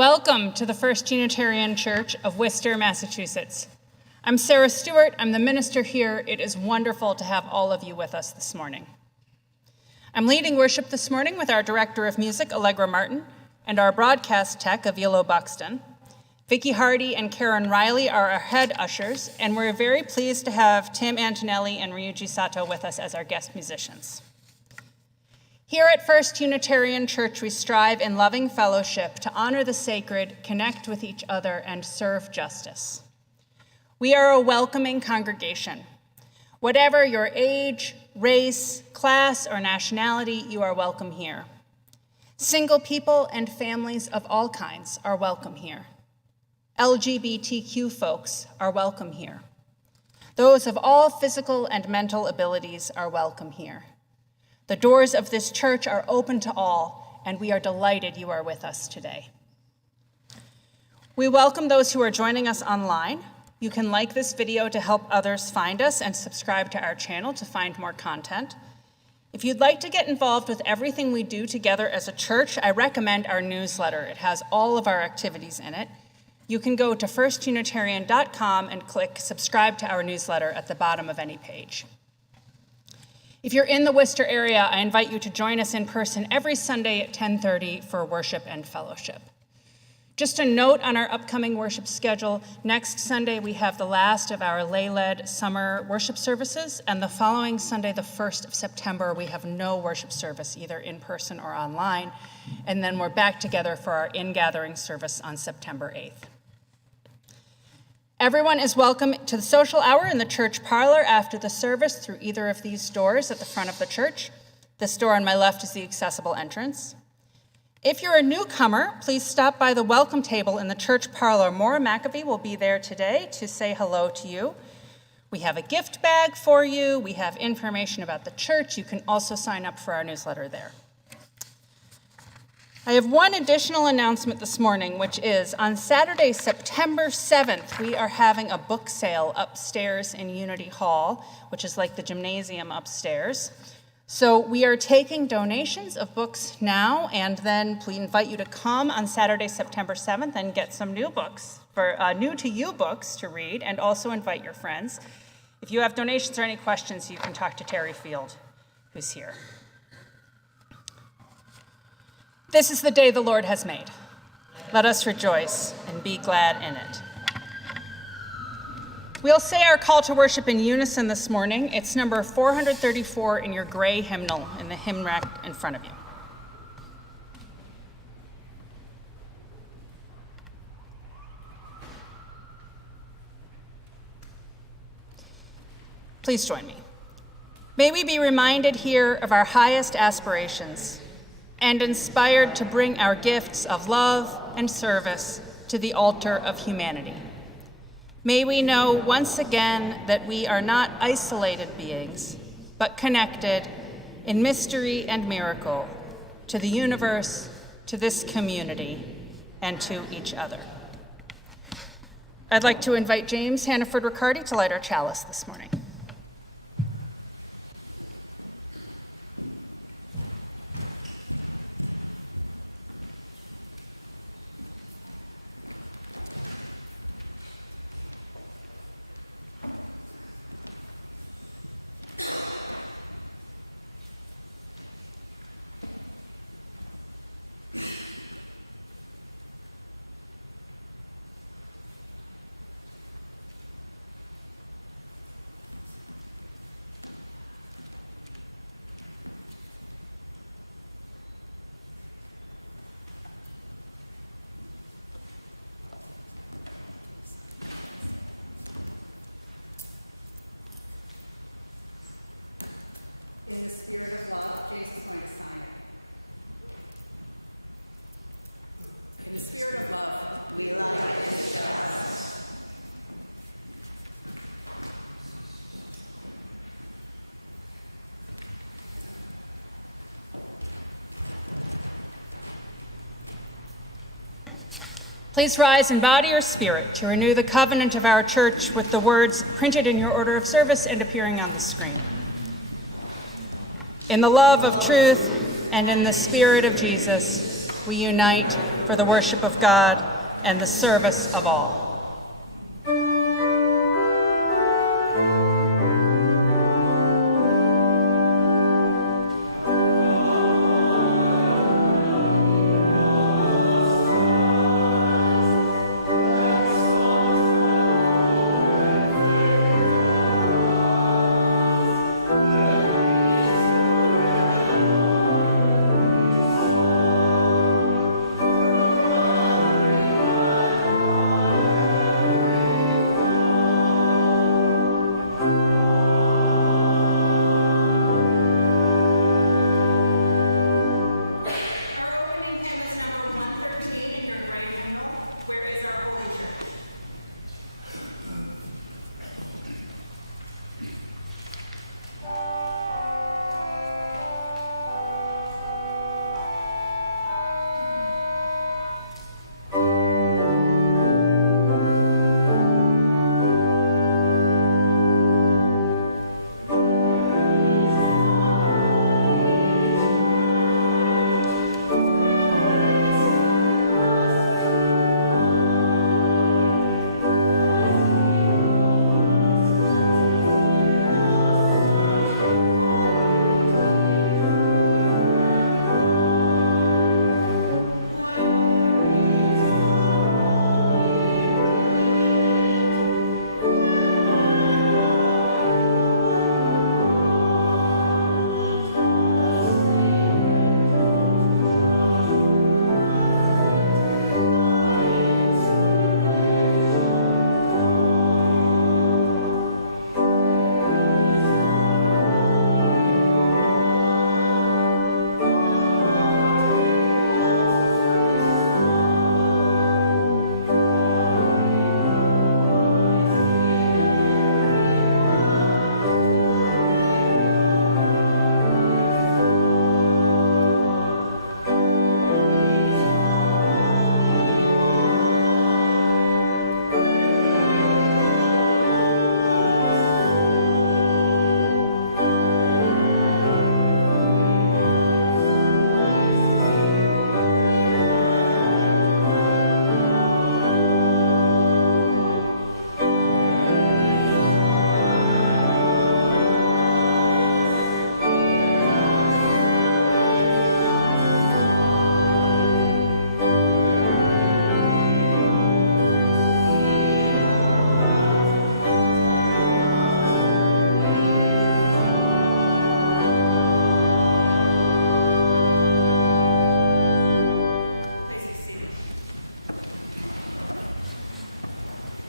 Welcome to the First Unitarian Church of Worcester, Massachusetts. I'm Sarah Stewart. I'm the minister here. It is wonderful to have all of you with us this morning. I'm leading worship this morning with our director of music, Allegra Martin, and our broadcast tech, Avilo Buxton. Vicki Hardy and Karen Riley are our head ushers, and we're very pleased to have Tim Antonelli and Ryuji Sato with us as our guest musicians. Here at First Unitarian Church, we strive in loving fellowship to honor the sacred, connect with each other, and serve justice. We are a welcoming congregation. Whatever your age, race, class, or nationality, you are welcome here. Single people and families of all kinds are welcome here. LGBTQ folks are welcome here. Those of all physical and mental abilities are welcome here. The doors of this church are open to all, and we are delighted you are with us today. We welcome those who are joining us online. You can like this video to help others find us and subscribe to our channel to find more content. If you'd like to get involved with everything we do together as a church, I recommend our newsletter. It has all of our activities in it. You can go to firstunitarian.com and click subscribe to our newsletter at the bottom of any page. If you're in the Worcester area, I invite you to join us in person every Sunday at 10:30 for worship and fellowship. Just a note on our upcoming worship schedule, next Sunday we have the last of our lay-led summer worship services, and the following Sunday, the 1st of September, we have no worship service, either in person or online, and then we're back together for our in-gathering service on September 8th. Everyone is welcome to the social hour in the church parlor after the service through either of these doors at the front of the church. This door on my left is the accessible entrance. If you're a newcomer, please stop by the welcome table in the church parlor. Maura McAfee will be there today to say hello to you. We have a gift bag for you. We have information about the church. You can also sign up for our newsletter there. I have one additional announcement this morning, which is on Saturday, September 7th, we are having a book sale upstairs in Unity Hall, which is like the gymnasium upstairs. So we are taking donations of books now, and then we invite you to come on Saturday, September 7th and get some new books, for new to you books to read, and also invite your friends. If you have donations or any questions, you can talk to Terry Field, who's here. This is the day the Lord has made. Let us rejoice and be glad in it. We'll say our call to worship in unison this morning. It's number 434 in your gray hymnal in the hymn rack in front of you. Please join me. May we be reminded here of our highest aspirations and inspired to bring our gifts of love and service to the altar of humanity. May we know once again that we are not isolated beings, but connected in mystery and miracle to the universe, to this community, and to each other. I'd like to invite James Hannaford-Ricardi to light our chalice this morning. In the spirit of love, Jason's going to sign it. In the spirit of love, we light in the shadows. Please rise in body or spirit to renew the covenant of our church with the words printed in your order of service and appearing on the screen. In the love of truth and in the spirit of Jesus, we unite for the worship of God and the service of all.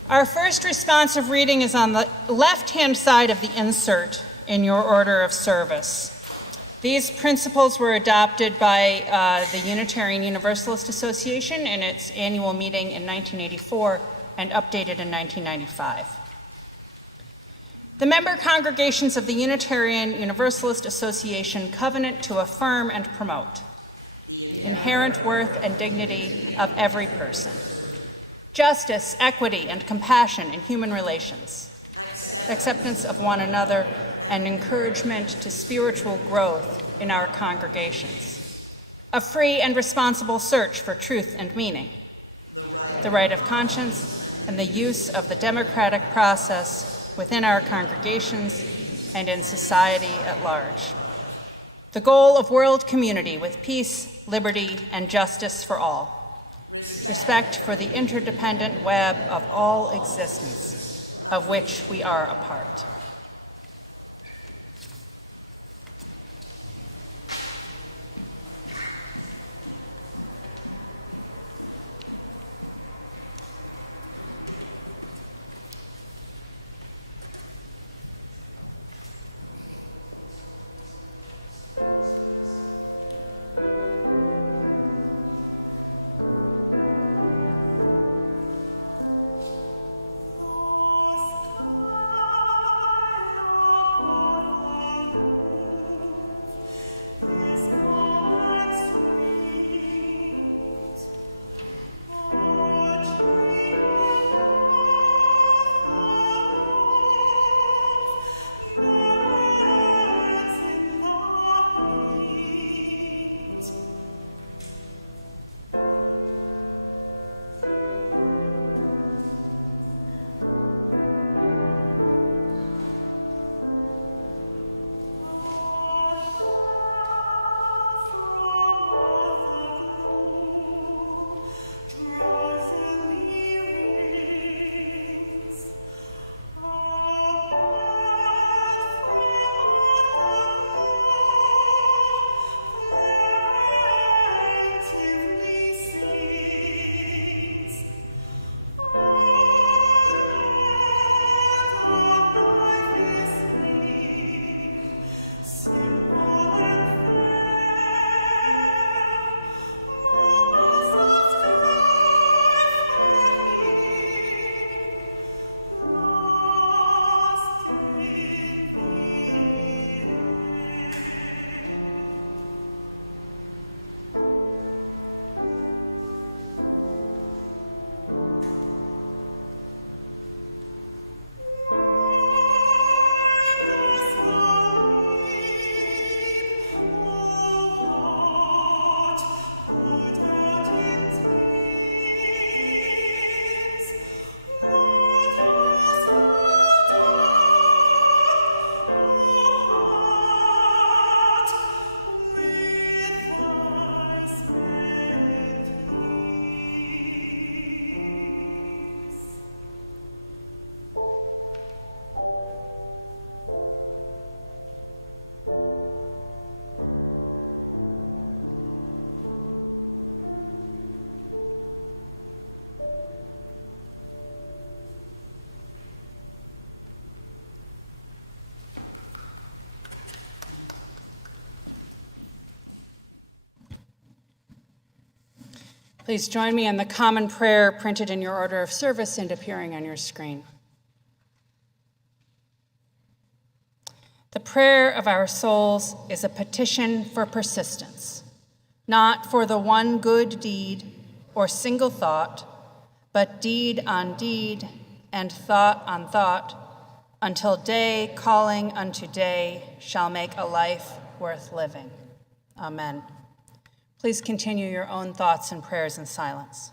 Our first responsive reading is on the left-hand side of the insert in your order of service. These principles were adopted by the Unitarian Universalist Association in its annual meeting in 1984 and updated in 1995. The member congregations of the Unitarian Universalist Association covenant to affirm and promote the inherent worth and dignity of every person, justice, equity, and compassion in human relations, acceptance of one another, and encouragement to spiritual growth in our congregations, a free and responsible search for truth and meaning, the right of conscience, and the use of the democratic process within our congregations and in society at large. The goal of world community with peace, liberty, and justice for all. Respect for the interdependent web of all existence, of which we are a part. Please join me in the common prayer printed in your order of service and appearing on your screen. The prayer of our souls is a petition for persistence, not for the one good deed or single thought, but deed on deed and thought on thought, until day calling unto day shall make a life worth living. Amen. Please continue your own thoughts and prayers in silence.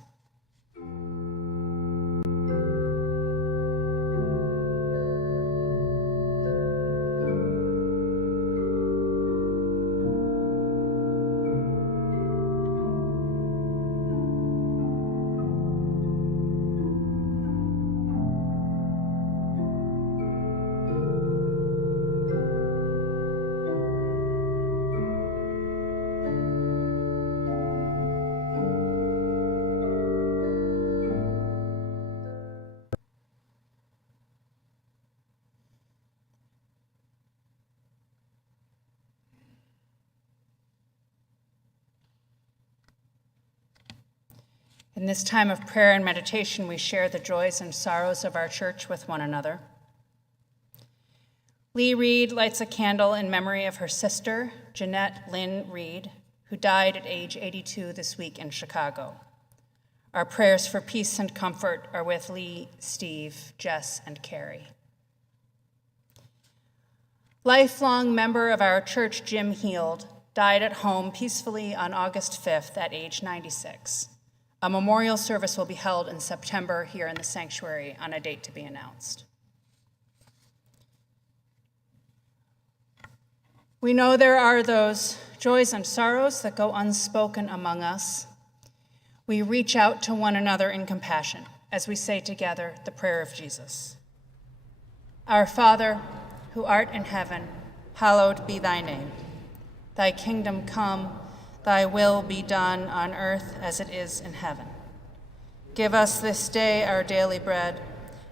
In this time of prayer and meditation, we share the joys and sorrows of our church with one another. Lee Reed lights a candle in memory of her sister, Jeanette Lynn Reed, who died at age 82 this week in Chicago. Our prayers for peace and comfort are with Lee, Steve, Jess, and Carrie. Lifelong member of our church, Jim Heald, died at home peacefully on August 5th at age 96. A memorial service will be held in September here in the sanctuary on a date to be announced. We know there are those joys and sorrows that go unspoken among us. We reach out to one another in compassion as we say together the prayer of Jesus. Our Father, who art in heaven, hallowed be thy name. Thy kingdom come, thy will be done on earth as it is in heaven. Give us this day our daily bread,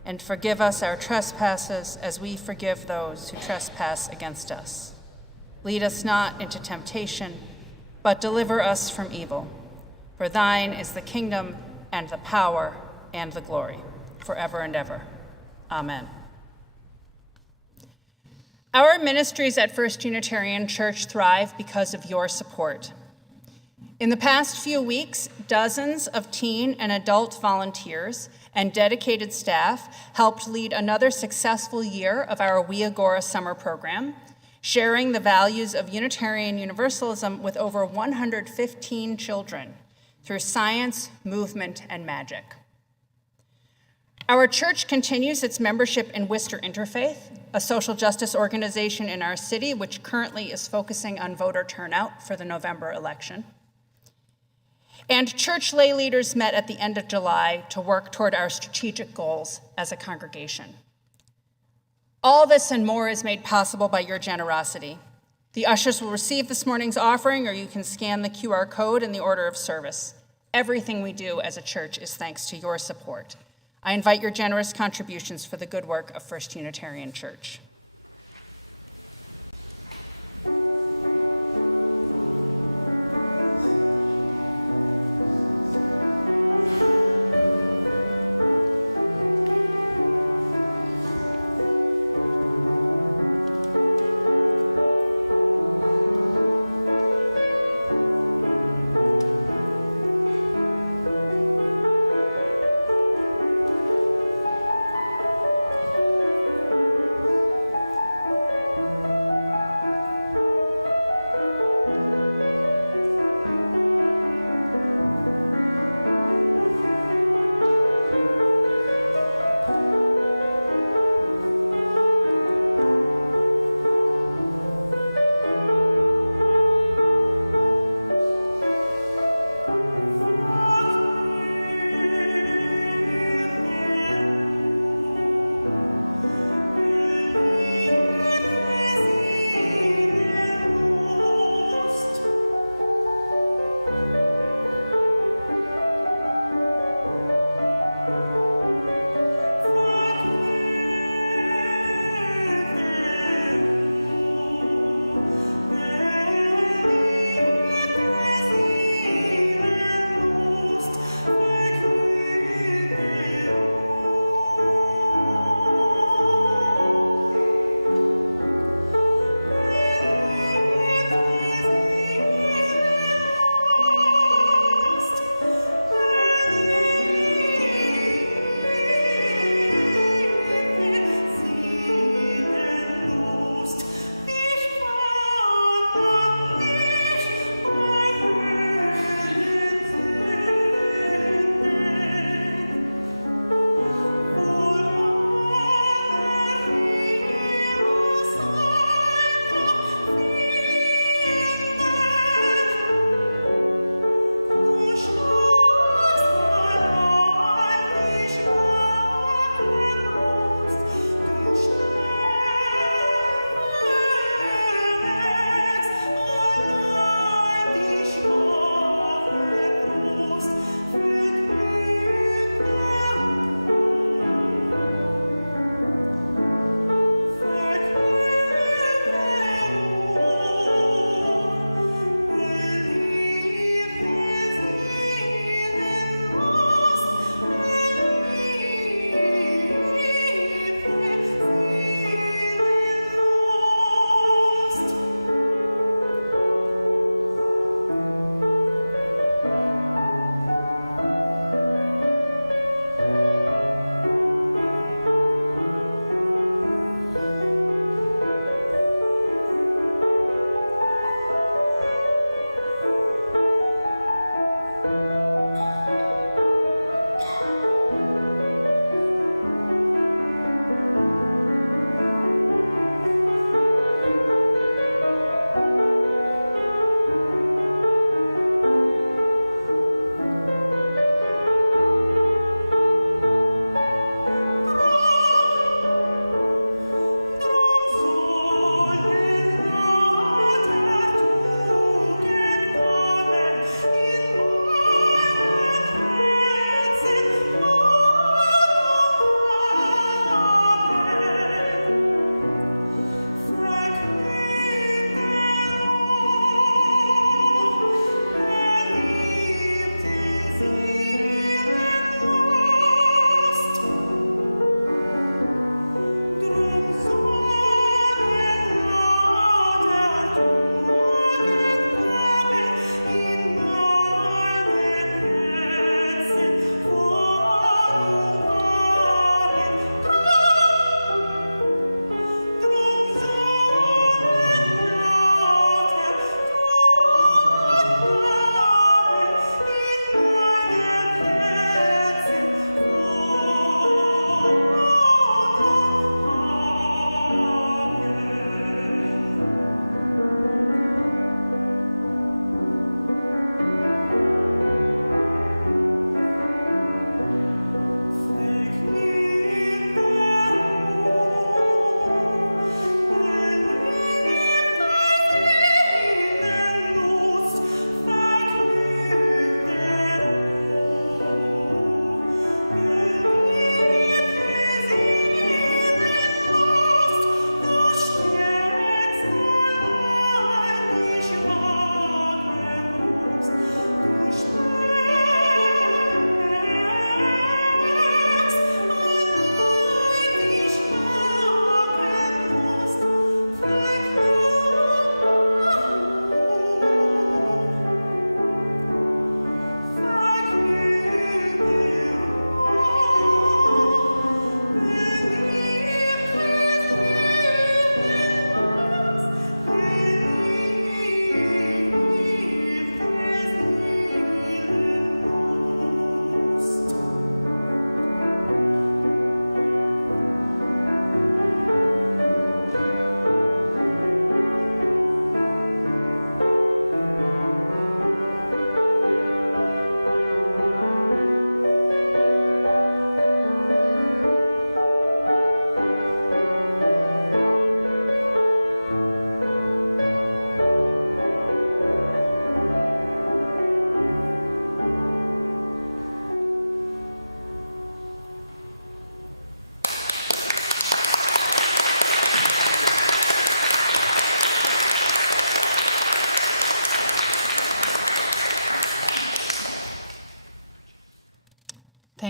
and forgive us our trespasses as we forgive those who trespass against us. Lead us not into temptation, but deliver us from evil. For thine is the kingdom and the power and the glory, forever and ever. Amen. Our ministries at First Unitarian Church thrive because of your support. In the past few weeks, dozens of teen and adult volunteers and dedicated staff helped lead another successful year of our We Agora summer program, sharing the values of Unitarian Universalism with over 115 children through science, movement, and magic. Our church continues its membership in Worcester Interfaith, a social justice organization in our city, which currently is focusing on voter turnout for the November election. And church lay leaders met at the end of July to work toward our strategic goals as a congregation. All this and more is made possible by your generosity. The ushers will receive this morning's offering, or you can scan the QR code in the order of service. Everything we do as a church is thanks to your support. I invite your generous contributions for the good work of First Unitarian Church.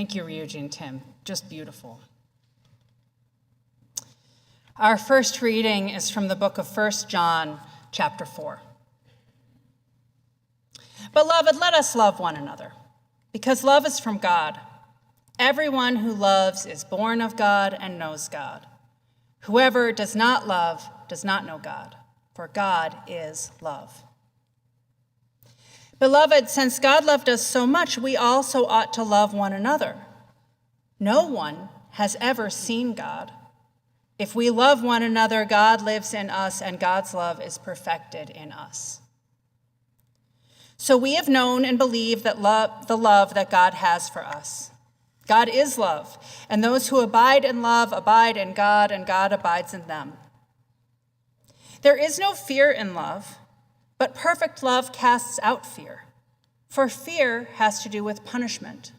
Thank you, Ryuji and Tim. Just beautiful. Our first reading is from the book of 1 John, chapter 4. Beloved, let us love one another, because love is from God. Everyone who loves is born of God and knows God. Whoever does not love does not know God, for God is love. Beloved, since God loved us so much, we also ought to love one another. No one has ever seen God. If we love one another, God lives in us, and God's love is perfected in us. So we have known and believed that the love that God has for us. God is love, and those who abide in love abide in God, and God abides in them. There is no fear in love, but perfect love casts out fear, for fear has to do with punishment.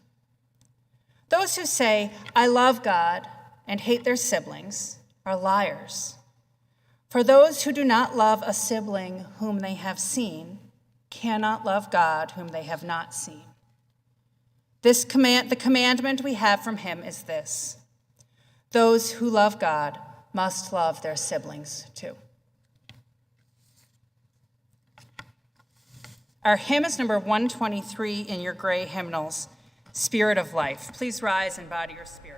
Those who say, I love God, and hate their siblings are liars. For those who do not love a sibling whom they have seen cannot love God whom they have not seen. The commandment we have from him is this: those who love God must love their siblings too. Our hymn is number 123 in your gray hymnals, Spirit of Life. Please rise and bow to your spirit.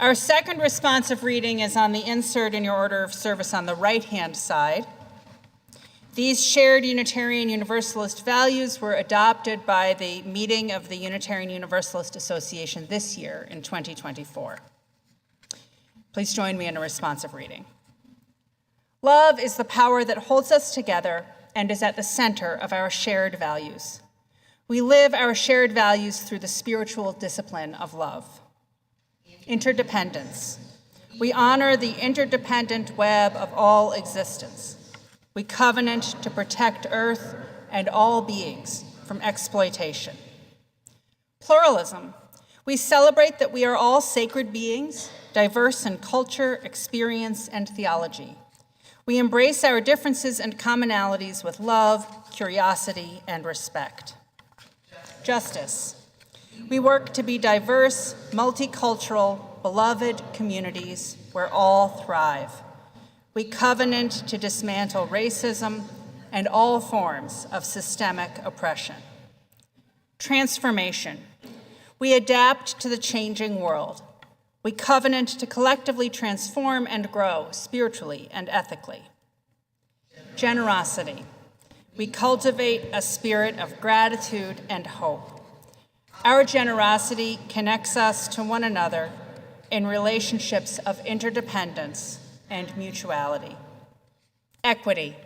Our second responsive reading is on the insert in your order of service on the right-hand side. These shared Unitarian Universalist values were adopted by the meeting of the Unitarian Universalist Association this year in 2024. Please join me in a responsive reading. Love is the power that holds us together and is at the center of our shared values. We live our shared values through the spiritual discipline of love. Interdependence. We honor the interdependent web of all existence. We covenant to protect Earth and all beings from exploitation. Pluralism. We celebrate that we are all sacred beings, diverse in culture, experience, and theology. We embrace our differences and commonalities with love, curiosity, and respect. Justice. We work to be diverse, multicultural, beloved communities where all thrive. We covenant to dismantle racism and all forms of systemic oppression. Transformation. We adapt to the changing world. We covenant to collectively transform and grow spiritually and ethically. Generosity. We cultivate a spirit of gratitude and hope. Our generosity connects us to one another in relationships of interdependence and mutuality. Equity.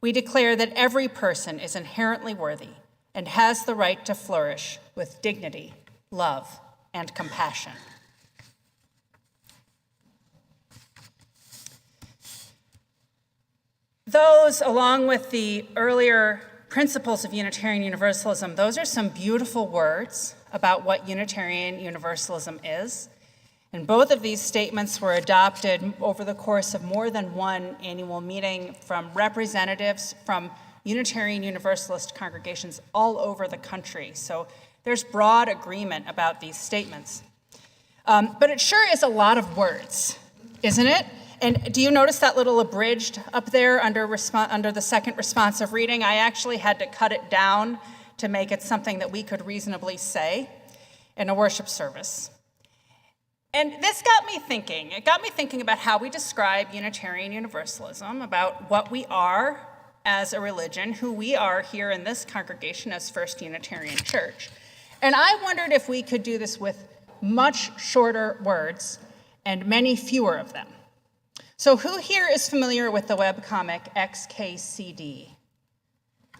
We declare that every person is inherently worthy and has the right to flourish with dignity, love, and compassion. Those, along with the earlier principles of Unitarian Universalism, those are some beautiful words about what Unitarian Universalism is. And both of these statements were adopted over the course of more than one annual meeting from representatives from Unitarian Universalist congregations all over the country. So there's broad agreement about these statements. But it sure is a lot of words, isn't it? And do you notice that little abridged up there under the second responsive reading? I actually had to cut it down to make it something that we could reasonably say in a worship service. And this got me thinking. It got me thinking about how we describe Unitarian Universalism, about what we are as a religion, who we are here in this congregation as First Unitarian Church. And I wondered if we could do this with much shorter words and many fewer of them. So who here is familiar with the webcomic XKCD?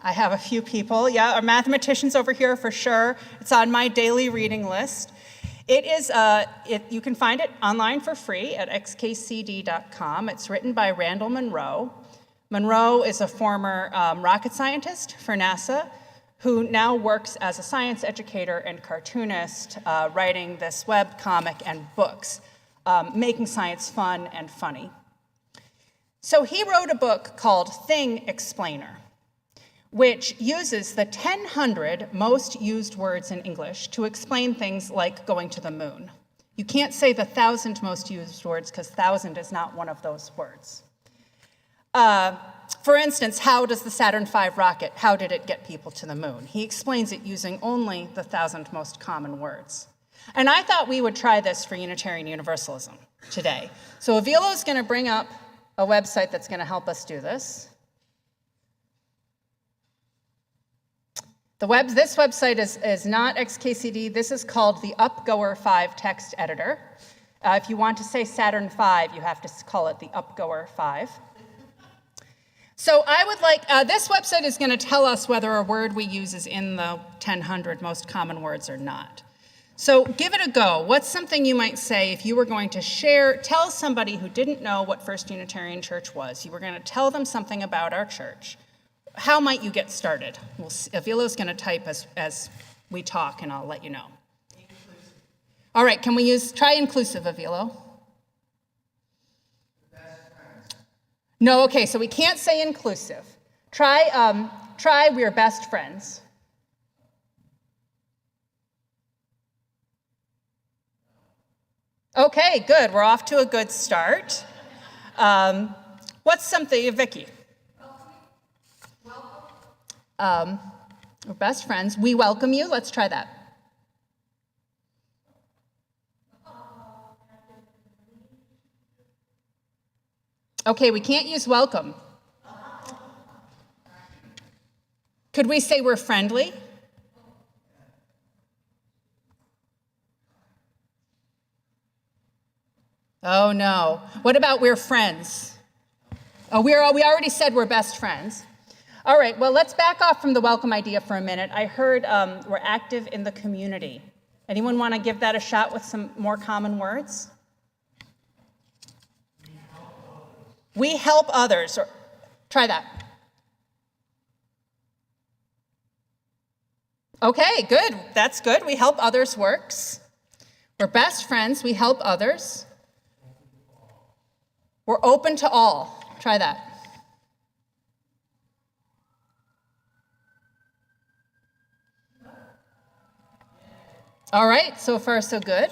I have a few people. Yeah, our mathematicians over here for sure. It's on my daily reading list. It is, you can find it online for free at xkcd.com. It's written by Randall Munroe. Munroe is a former rocket scientist for NASA who now works as a science educator and cartoonist, writing this webcomic and books, making science fun and funny. So he wrote a book called Thing Explainer, which uses the 1,000 most used words in English to explain things like going to the moon. You can't say the 1,000 most used words because 1,000 is not one of those words. For instance, how does the Saturn V rocket, how did it get people to the moon? He explains it using only the 1,000 most common words. And I thought we would try this for Unitarian Universalism today. So Avilo's going to bring up a website that's going to help us do this. This website is not XKCD. This is called the Upgoer 5 text editor. If you want to say Saturn V, you have to call it the Upgoer 5. So I would like, this website is going to tell us whether a word we use is in the 1,000 most common words or not. So give it a go. What's something you might say if you were going to tell somebody who didn't know what First Unitarian Church was, you were going to tell them something about our church. How might you get started? Avilo's going to type as we talk, and I'll let you know. Inclusive. All right, can we try inclusive, Avilo? No, okay, so we can't say inclusive. Try we're best friends. Okay, good, we're off to a good start. What's something, Vicky? We're best friends. We welcome you. Let's try that. Okay, we can't use welcome. Could we say we're friendly? Oh, no. What about we're friends? Oh, we already said we're best friends. All right, well, let's back off from the welcome idea for a minute. I heard we're active in the community. Anyone want to give that a shot with some more common words? We help others. Or, try that. Okay, good. That's good. We help others works. We're best friends. We help others. We're open to all. Try that. All right, so far so good.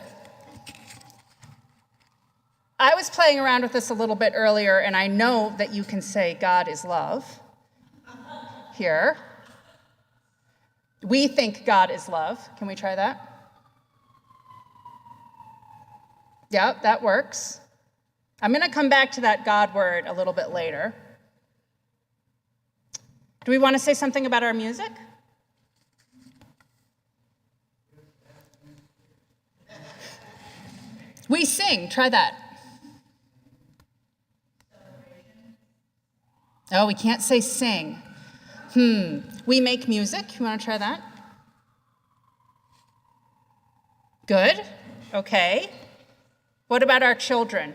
I was playing around with this a little bit earlier, and I know that you can say God is love here. We think God is love. Can we try that? Yeah, that works. I'm going to come back to that God word a little bit later. Do we want to say something about our music? We sing. Try that. Oh, we can't say sing. We make music. You want to try that? Good. Okay. What about our children?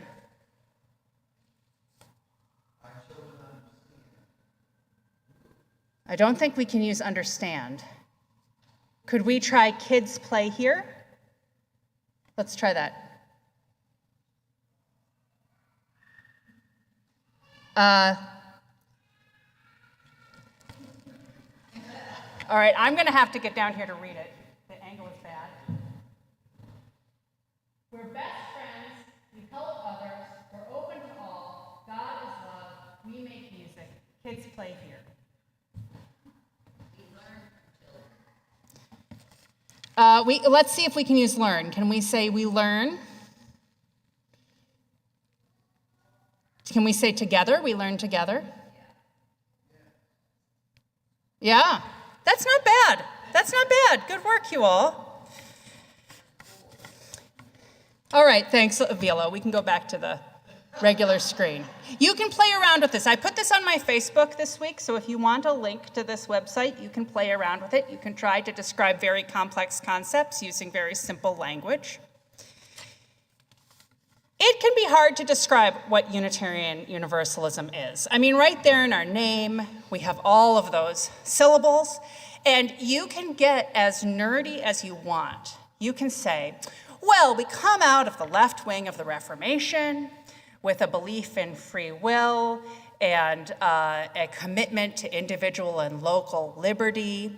I don't think we can use understand. Could we try kids play here? Let's try that. All right, I'm going to have to get down here to read it. The angle is bad. We're best friends, we help others, we're open to all, God is love, we make music, kids play here. Let's see if we can use learn. Can we say we learn? Can we say together? We learn together? Yeah, that's not bad. That's not bad. Good work, you all. All right, thanks, Avila. We can go back to the regular screen. You can play around with this. I put this on my Facebook this week, so if you want a link to this website, you can play around with it. You can try to describe very complex concepts using very simple language. It can be hard to describe what Unitarian Universalism is. I mean, right there in our name, we have all of those syllables, and you can get as nerdy as you want. You can say, well, we come out of the left wing of the Reformation with a belief in free will and a commitment to individual and local liberty.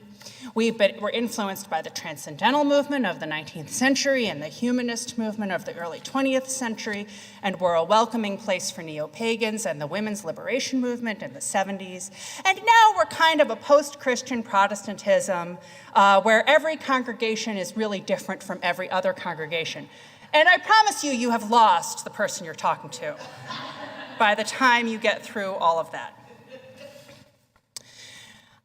We're influenced by the transcendental movement of the 19th century and the humanist movement of the early 20th century, and we're a welcoming place for neo-pagans and the women's liberation movement in the 70s. And now we're kind of a post-Christian Protestantism where every congregation is really different from every other congregation. And I promise you, you have lost the person you're talking to by the time you get through all of that.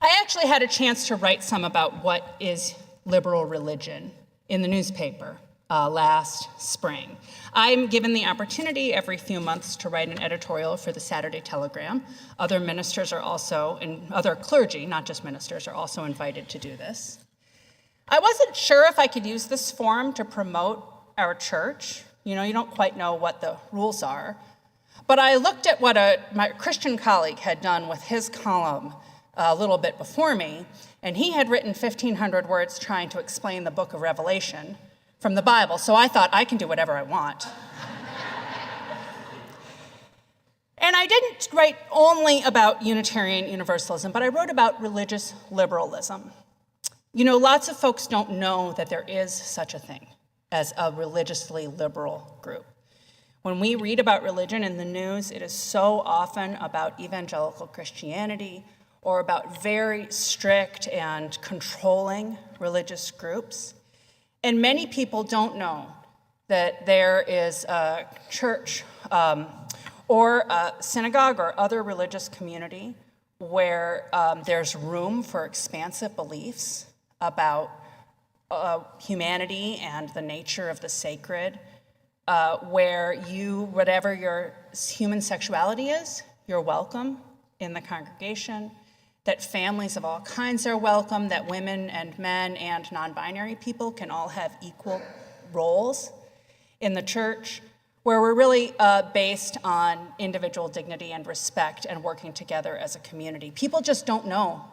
I actually had a chance to write some about what is liberal religion in the newspaper last spring. I'm given the opportunity every few months to write an editorial for the Saturday Telegram. Other ministers are also, and other clergy, not just ministers, are also invited to do this. I wasn't sure if I could use this forum to promote our church. You know, you don't quite know what the rules are. But I looked at what my Christian colleague had done with his column a little bit before me, and he had written 1,500 words trying to explain the book of Revelation from the Bible, so I thought I can do whatever I want. And I didn't write only about Unitarian Universalism, but I wrote about religious liberalism. You know, lots of folks don't know that there is such a thing as a religiously liberal group. When we read about religion in the news, it is so often about evangelical Christianity or about very strict and controlling religious groups. And many people don't know that there is a church or a synagogue or other religious community where there's room for expansive beliefs about humanity and the nature of the sacred, where whatever your human sexuality is, you're welcome in the congregation, that families of all kinds are welcome, that women and men and non-binary people can all have equal roles in the church, where we're really based on individual dignity and respect and working together as a community. People just don't know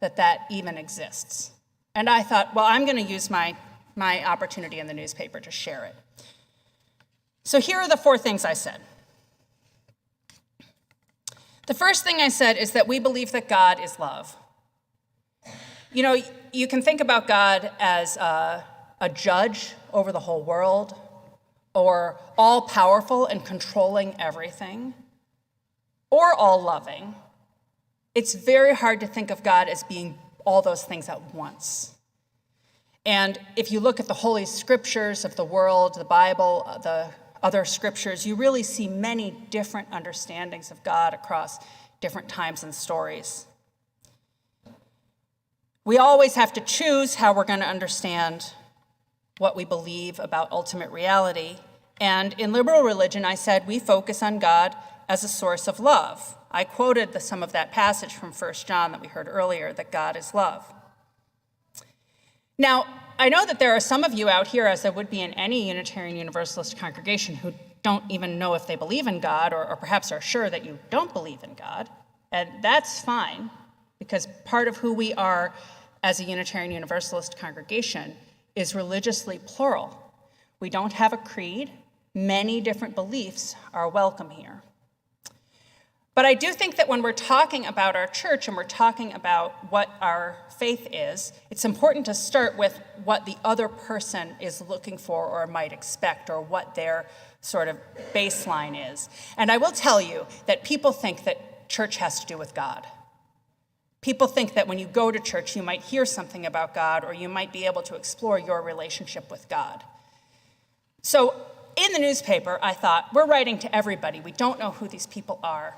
that that even exists. And I thought, well, I'm going to use my opportunity in the newspaper to share it. So here are the 4 things I said. The first thing I said is that we believe that God is love. You know, you can think about God as a judge over the whole world, or all-powerful and controlling everything, or all-loving. It's very hard to think of God as being all those things at once. And if you look at the Holy Scriptures of the world, the Bible, the other scriptures, you really see many different understandings of God across different times and stories. We always have to choose how we're going to understand what we believe about ultimate reality. And in liberal religion, I said we focus on God as a source of love. I quoted some of that passage from 1 John that we heard earlier, that God is love. Now, I know that there are some of you out here, as there would be in any Unitarian Universalist congregation, who don't even know if they believe in God, or perhaps are sure that you don't believe in God. And that's fine, because part of who we are as a Unitarian Universalist congregation is religiously plural. We don't have a creed. Many different beliefs are welcome here. But I do think that when we're talking about our church and we're talking about what our faith is, it's important to start with what the other person is looking for or might expect, or what their sort of baseline is. And I will tell you that people think that church has to do with God. People think that when you go to church, you might hear something about God, or you might be able to explore your relationship with God. So in the newspaper, I thought, we're writing to everybody. We don't know who these people are.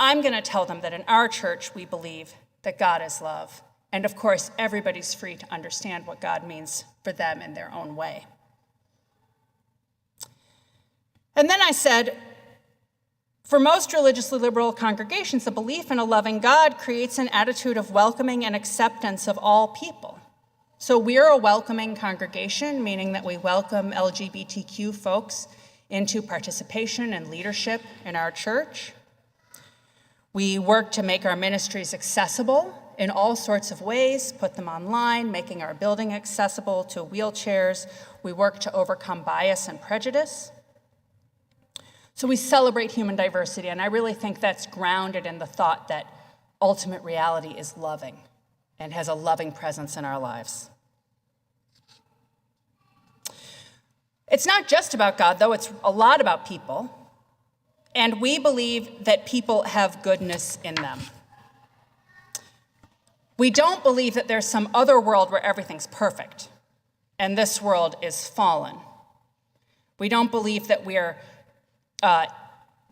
I'm going to tell them that in our church, we believe that God is love. And of course, everybody's free to understand what God means for them in their own way. And then I said, for most religiously liberal congregations, the belief in a loving God creates an attitude of welcoming and acceptance of all people. So we're a welcoming congregation, meaning that we welcome LGBTQ folks into participation and leadership in our church. We work to make our ministries accessible in all sorts of ways, put them online, making our building accessible to wheelchairs. We work to overcome bias and prejudice. So we celebrate human diversity, and I really think that's grounded in the thought that ultimate reality is loving and has a loving presence in our lives. It's not just about God, though. It's a lot about people. And we believe that people have goodness in them. We don't believe that there's some other world where everything's perfect, and this world is fallen. We don't believe that we're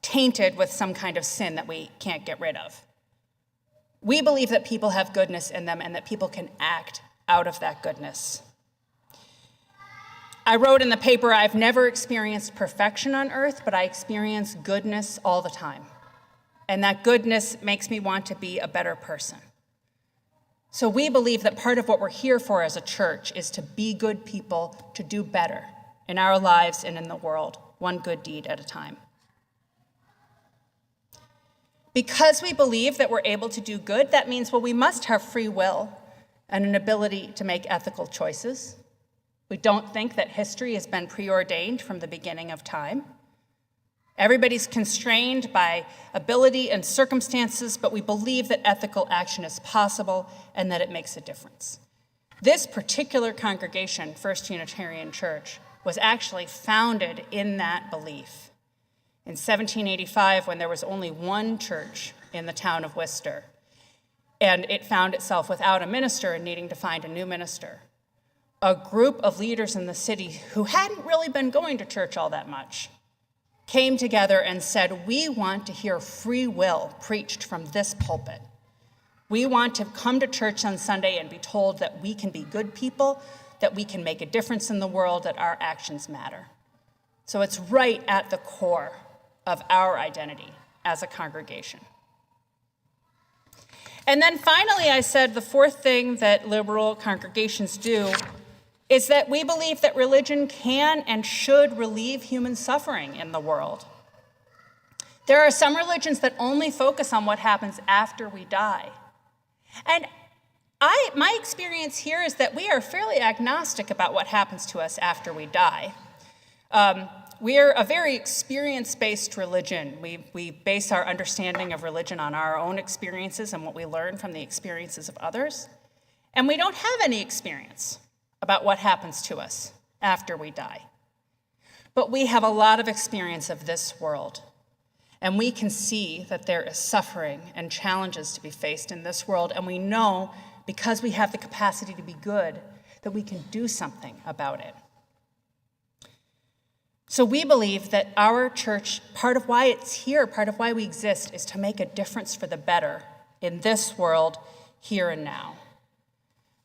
tainted with some kind of sin that we can't get rid of. We believe that people have goodness in them and that people can act out of that goodness. I wrote in the paper, I've never experienced perfection on earth, but I experience goodness all the time. And that goodness makes me want to be a better person. So we believe that part of what we're here for as a church is to be good people, to do better in our lives and in the world, one good deed at a time. Because we believe that we're able to do good, that means, well, we must have free will and an ability to make ethical choices. We don't think that history has been preordained from the beginning of time. Everybody's constrained by ability and circumstances, but we believe that ethical action is possible and that it makes a difference. This particular congregation, First Unitarian Church, was actually founded in that belief. In 1785, when there was only one church in the town of Worcester, and it found itself without a minister and needing to find a new minister, a group of leaders in the city who hadn't really been going to church all that much came together and said, we want to hear free will preached from this pulpit. We want to come to church on Sunday and be told that we can be good people, that we can make a difference in the world, that our actions matter. So it's right at the core of our identity as a congregation. And then finally, I said the fourth thing that liberal congregations do is that we believe that religion can and should relieve human suffering in the world. There are some religions that only focus on what happens after we die. And my experience here is that we are fairly agnostic about what happens to us after we die. We're a very experience-based religion. We base our understanding of religion on our own experiences and what we learn from the experiences of others. And we don't have any experience about what happens to us after we die. But we have a lot of experience of this world, and we can see that there is suffering and challenges to be faced in this world, and we know, because we have the capacity to be good, that we can do something about it. So we believe that our church, part of why it's here, part of why we exist, is to make a difference for the better in this world, here and now.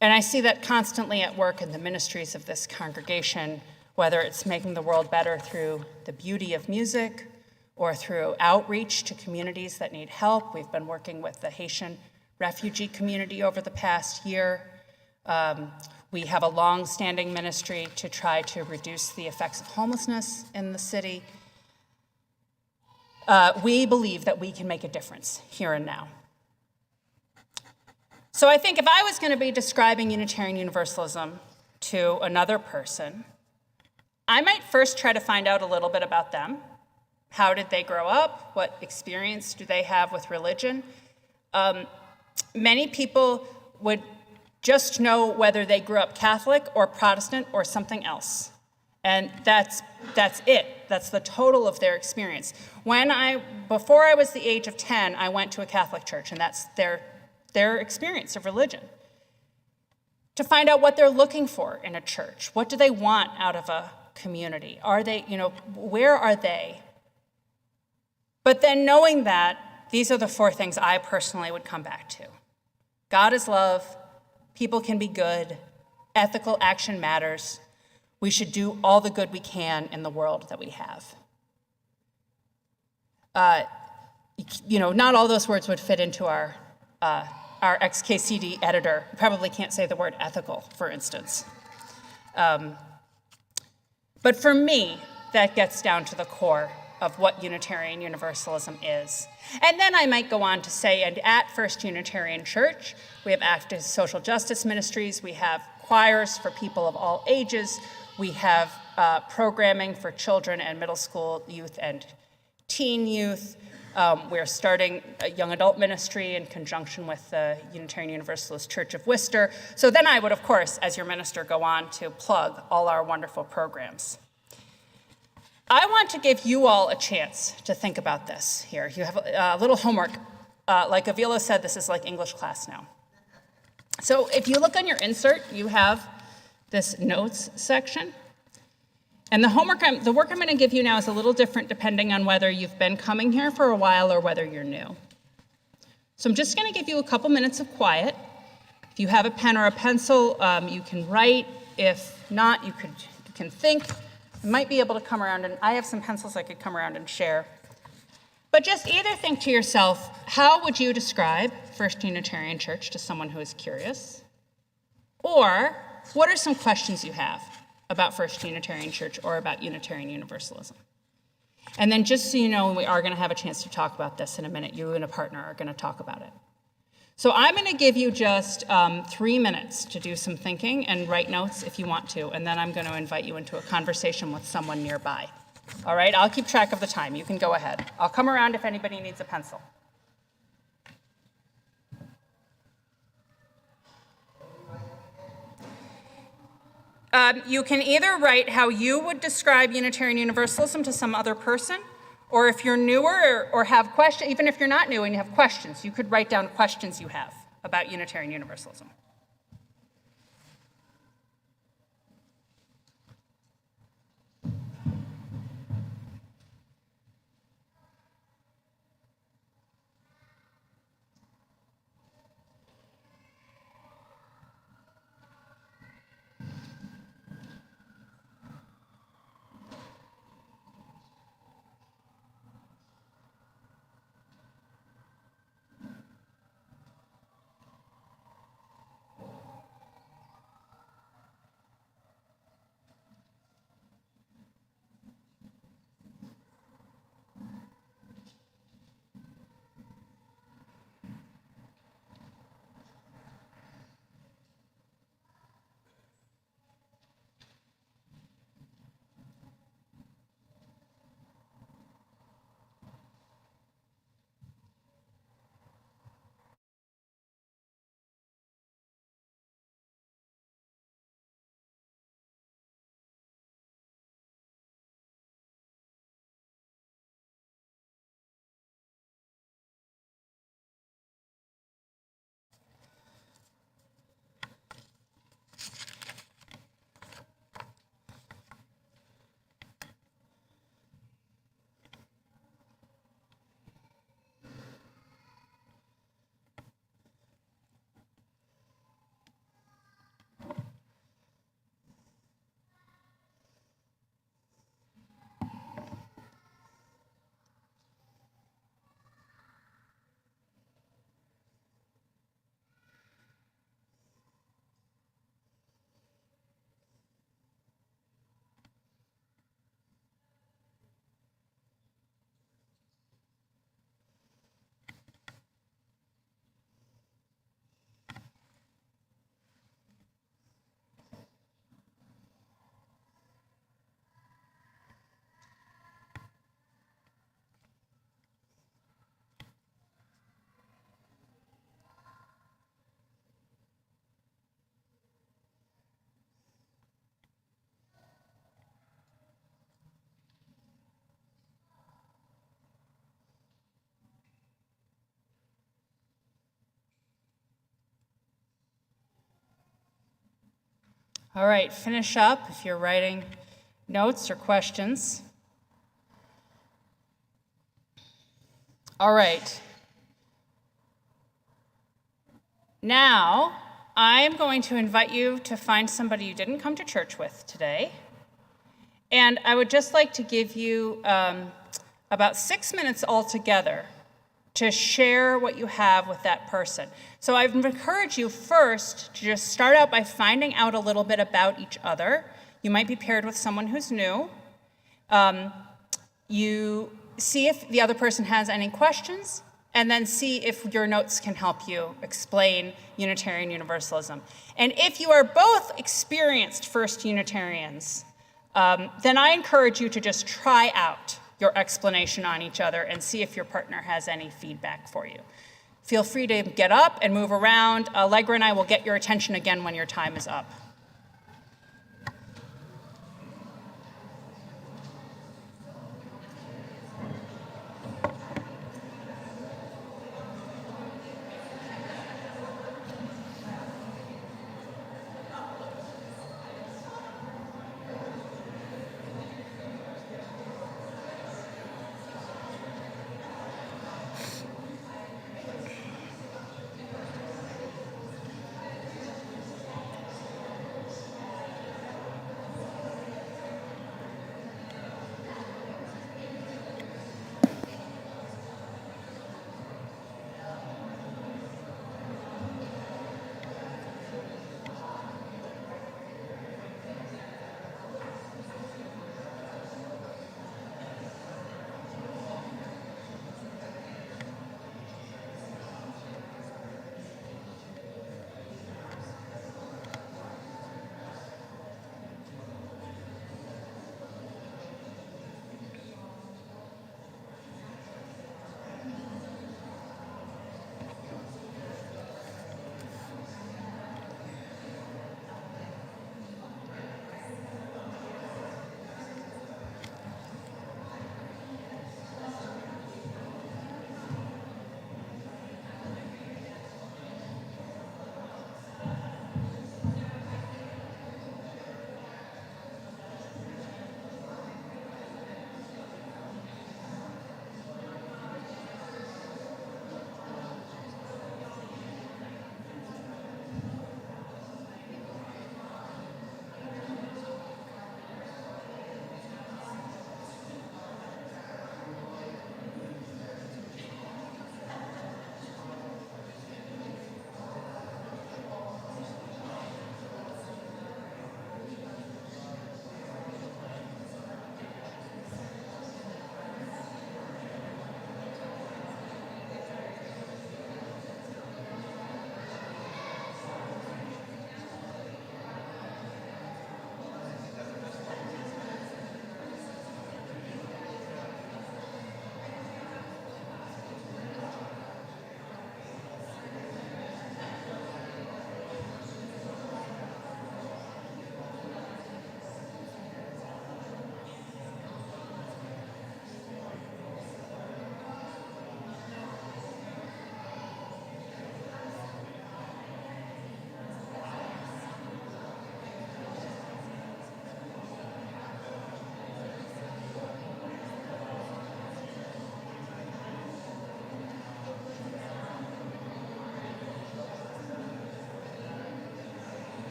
And I see that constantly at work in the ministries of this congregation, whether it's making the world better through the beauty of music, or through outreach to communities that need help. We've been working with the Haitian refugee community over the past year. We have a long-standing ministry to try to reduce the effects of homelessness in the city. We believe that we can make a difference here and now. So I think if I was going to be describing Unitarian Universalism to another person, I might first try to find out a little bit about them. How did they grow up? What experience do they have with religion? Many people would just know whether they grew up Catholic or Protestant or something else. And that's it. That's the total of their experience. Before I was the age of 10, I went to a Catholic church, and that's their experience of religion. To find out what they're looking for in a church. What do they want out of a community? Where are they? But then knowing that, these are the 4 things I personally would come back to. God is love, people can be good, ethical action matters, we should do all the good we can in the world that we have. Not all those words would fit into our XKCD editor. You probably can't say the word ethical, for instance. But for me, that gets down to the core of what Unitarian Universalism is. And then I might go on to say, and at First Unitarian Church, we have active social justice ministries, we have choirs for people of all ages, we have programming for children and middle school youth and teen youth. We're starting a young adult ministry in conjunction with the Unitarian Universalist Church of Worcester. So then I would, of course, as your minister, go on to plug all our wonderful programs. I want to give you all a chance to think about this here. You have a little homework. Like Avila said, this is like English class now. So if you look on your insert, you have this notes section. And the work I'm going to give you now is a little different depending on whether you've been coming here for a while or whether you're new. So I'm just going to give you a couple minutes of quiet. If you have a pen or a pencil, you can write. If not, you can think. I might be able to come around, and I have some pencils I could come around and share. But just either think to yourself, how would you describe First Unitarian Church to someone who is curious? Or what are some questions you have about First Unitarian Church or about Unitarian Universalism? And then just so you know, we are going to have a chance to talk about this in a minute. You and a partner are going to talk about it. So I'm going to give you just 3 minutes to do some thinking and write notes if you want to, and then I'm going to invite you into a conversation with someone nearby. All right, I'll keep track of the time. You can go ahead. I'll come around if anybody needs a pencil. You can either write how you would describe Unitarian Universalism to some other person, or if you're newer or have questions, even if you're not new and you have questions, you could write down questions you have about Unitarian Universalism. All right, finish up if you're writing notes or questions. All right. Now, I'm going to invite you to find somebody you didn't come to church with today. And I would just like to give you about 6 minutes altogether to share what you have with that person. So I would encourage you first to just start out by finding out a little bit about each other. You might be paired with someone who's new. You see if the other person has any questions, and then see if your notes can help you explain Unitarian Universalism. And if you are both experienced First Unitarians, then I encourage you to just try out your explanation on each other and see if your partner has any feedback for you. Feel free to get up and move around. Allegra and I will get your attention again when your time is up.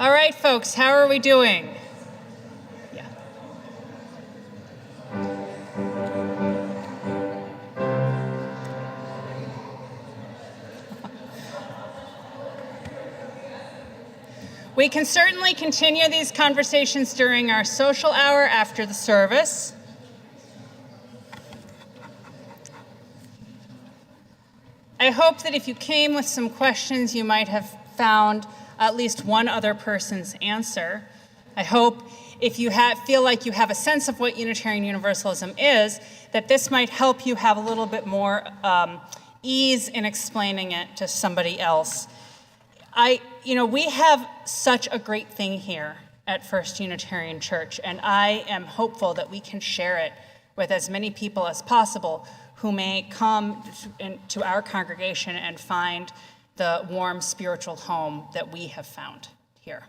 All right, folks, how are we doing? Yeah. We can certainly continue these conversations during our social hour after the service. I hope that if you came with some questions, you might have found at least one other person's answer. I hope if you feel like you have a sense of what Unitarian Universalism is, that this might help you have a little bit more ease in explaining it to somebody else. We have such a great thing here at First Unitarian Church, and I am hopeful that we can share it with as many people as possible who may come to our congregation and find the warm spiritual home that we have found here.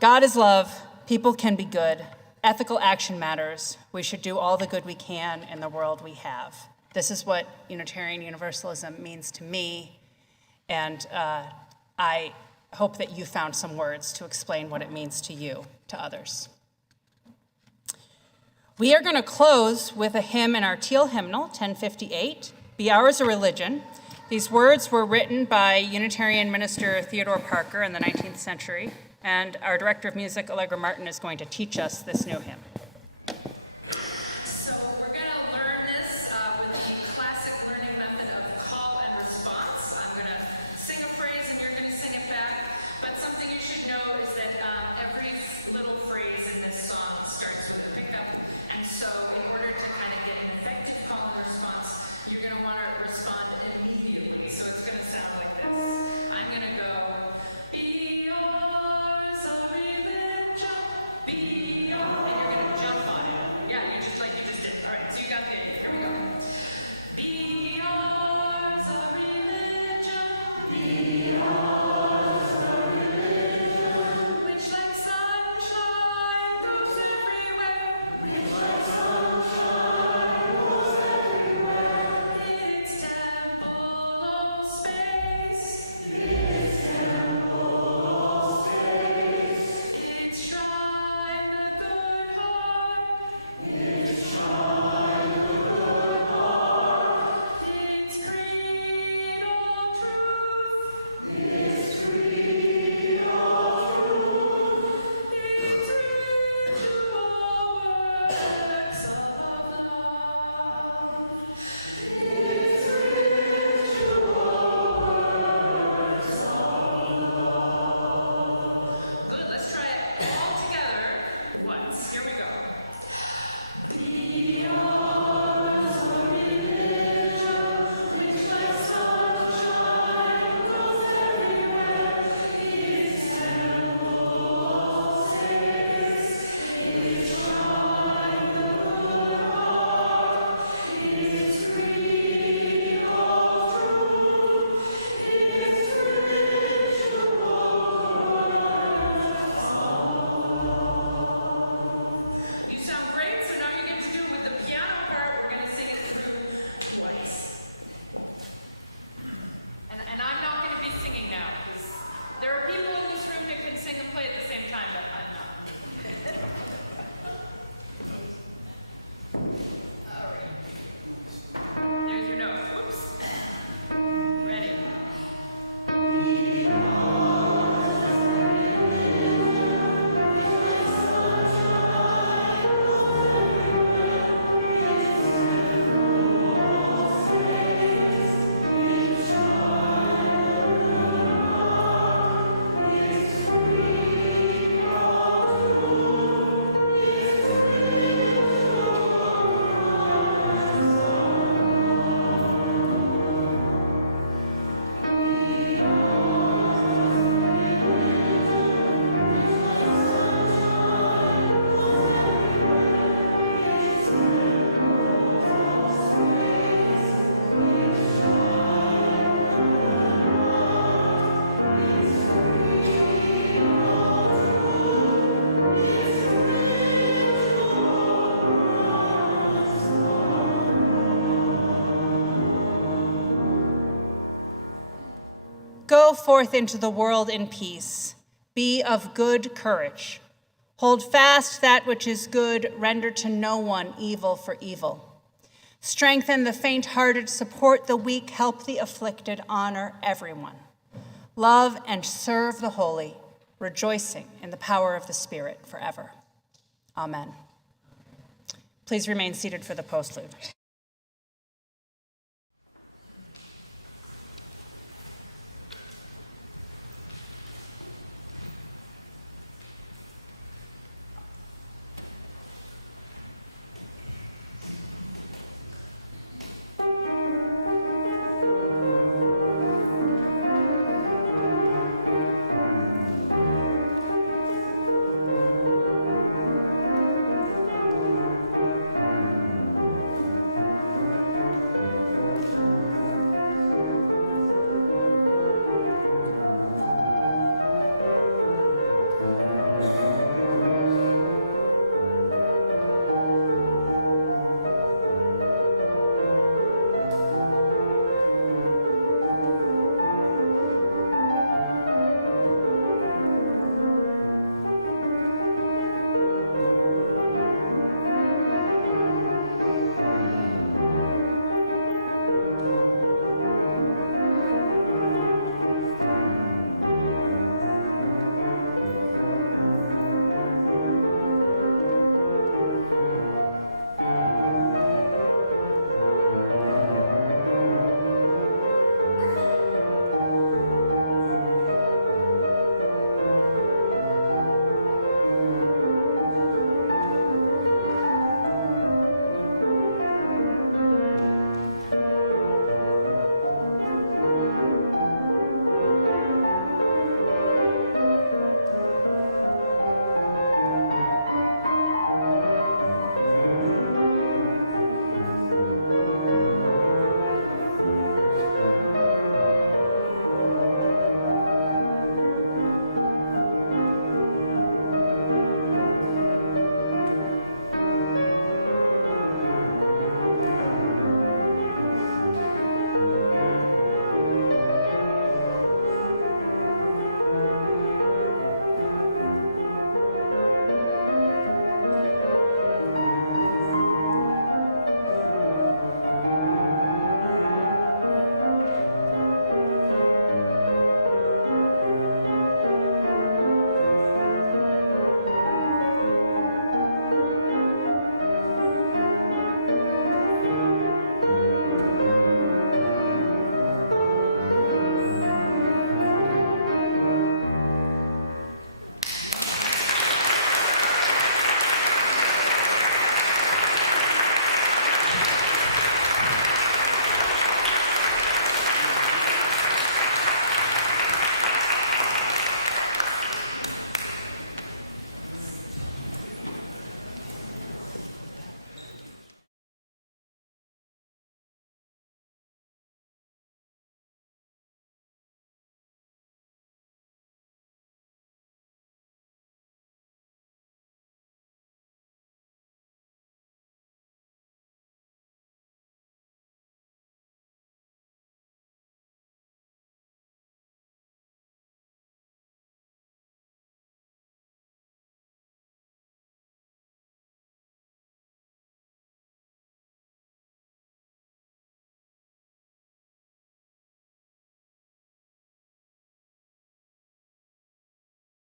God is love. People can be good. Ethical action matters. We should do all the good we can in the world we have. This is what Unitarian Universalism means to me, and I hope that you found some words to explain what it means to you, to others. We are going to close with a hymn in our teal hymnal, 1058, Be Ours a Religion. These words were written by Unitarian minister Theodore Parker in the 19th century, and our director of music, Allegra Martin, is going to teach us this new hymn. So we're going to learn this with the classic learning method of call and response. I'm going to sing a phrase and you're going to sing it back, but something you should know is that every little phrase in this song starts with a pickup, and so in order to kind of get an effective call and response, you're going to want to respond immediately. So it's going to sound like this. I'm going to go, be yours a religion, be yours. And you're going to jump on it. Yeah, you just did. All right, so you got the idea. Here we go. Be yours a religion, be yours a religion, which like sunshine goes everywhere, which like sunshine goes everywhere. Its temple of space, its temple of space, its shrine the good heart, its shrine the good heart, its creed of truth, its creed of truth, its ritual works of love, its ritual works of love. Good, let's try it all together once. Here we go. Be yours a religion, which like sunshine goes everywhere. Its temple of space, its shrine the good heart, its creed of truth, its ritual works of love. You sound great, so now you get to do it with the piano part. We're going to sing it through twice. And I'm not going to be singing now, because there are people in this room that can sing and play at the same time, but I'm not me. All right. There's your note. Whoops. Ready? Its forth into the world in peace. Be of good courage. Hold fast that which is good. Render to no one evil for evil. Strengthen the faint-hearted. Support the weak. Help the afflicted. Honor everyone. Love and serve the holy, rejoicing in the power of the Spirit forever. Amen. Please remain seated for the postlude.